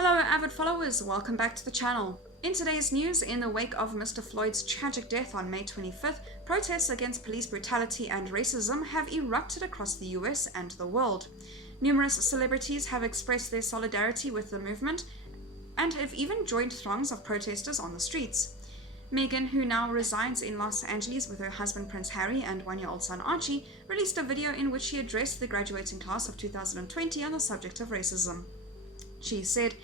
Hello avid followers, welcome back to the channel. In today's news, in the wake of Mr. Floyd's tragic death on May 25th, protests against police brutality and racism have erupted across the US and the world. Numerous celebrities have expressed their solidarity with the movement and have even joined throngs of protesters on the streets. Meghan, who now resides in Los Angeles with her husband Prince Harry and one-year-old son Archie, released a video in which she addressed the graduating class of 2020 on the subject of racism. She said,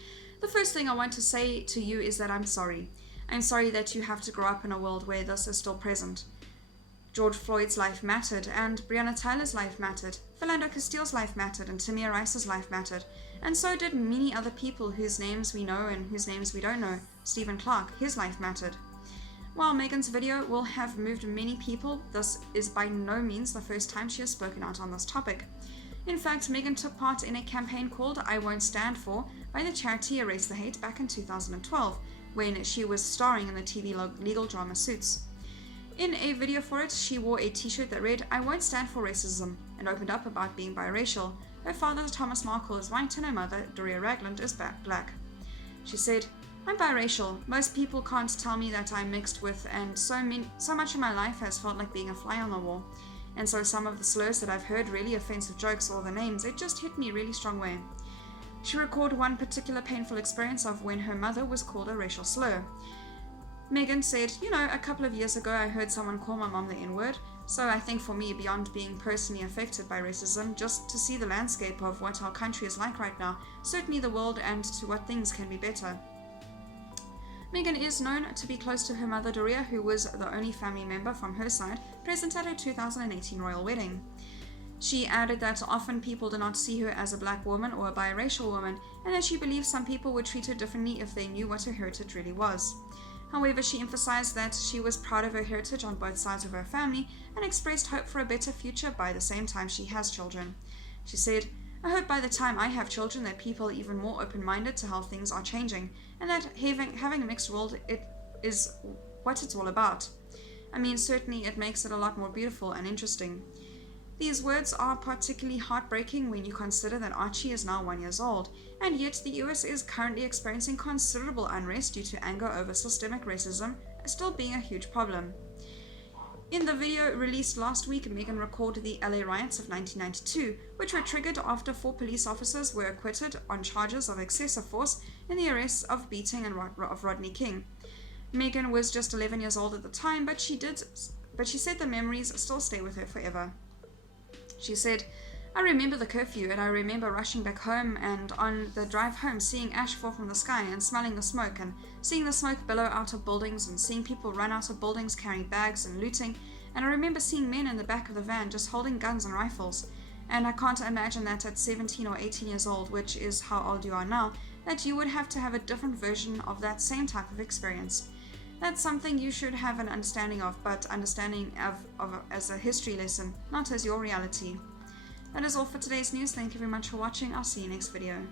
"The first thing I want to say to you is that I'm sorry. I'm sorry that you have to grow up in a world where this is still present. George Floyd's life mattered, and Breonna Taylor's life mattered. Philando Castile's life mattered, and Tamir Rice's life mattered. And so did many other people whose names we know and whose names we don't know. Stephen Clark, his life mattered." While Meghan's video will have moved many people, this is by no means the first time she has spoken out on this topic. In fact, Meghan took part in a campaign called I Won't Stand For by the charity Erase the Hate back in 2012, when she was starring in the TV legal drama Suits. In a video for it, she wore a t-shirt that read, "I won't stand for racism," and opened up about being biracial. Her father, Thomas Markle, is white and her mother, Doria, is black. She said, "I'm biracial. Most people can't tell me that I'm mixed with, and so much of my life has felt like being a fly on the wall. And so some of the slurs that I've heard, really offensive jokes or the names, it just hit me really strong way." She recorded one particular painful experience of when her mother was called a racial slur. Meghan said, "A couple of years ago I heard someone call my mom the N-word, so I think for me, beyond being personally affected by racism, just to see the landscape of what our country is like right now, certainly the world and to what things can be better." Meghan is known to be close to her mother Doria, who was the only family member from her side present at her 2018 royal wedding. She added that often people do not see her as a black woman or a biracial woman, and that she believes some people would treat her differently if they knew what her heritage really was. However, she emphasized that she was proud of her heritage on both sides of her family and expressed hope for a better future by the same time she has children. She said, "I hope by the time I have children that people are even more open-minded to how things are changing, and that having a mixed world is what it's all about. I mean, certainly it makes it a lot more beautiful and interesting." These words are particularly heartbreaking when you consider that Archie is now 1 year old, and yet the US is currently experiencing considerable unrest due to anger over systemic racism still being a huge problem. In the video released last week, Meghan recorded the LA riots of 1992, which were triggered after 4 police officers were acquitted on charges of excessive force in the arrests of beating of Rodney King. Meghan was just 11 years old at the time, but she said the memories still stay with her forever. She said, "I remember the curfew, and I remember rushing back home, and on the drive home seeing ash fall from the sky and smelling the smoke, and seeing the smoke billow out of buildings, and seeing people run out of buildings carrying bags and looting, and I remember seeing men in the back of the van just holding guns and rifles. And I can't imagine that at 17 or 18 years old, which is how old you are now, that you would have to have a different version of that same type of experience. That's something you should have an understanding of, but understanding of as a history lesson, not as your reality." That is all for today's news. Thank you very much for watching. I'll see you next video.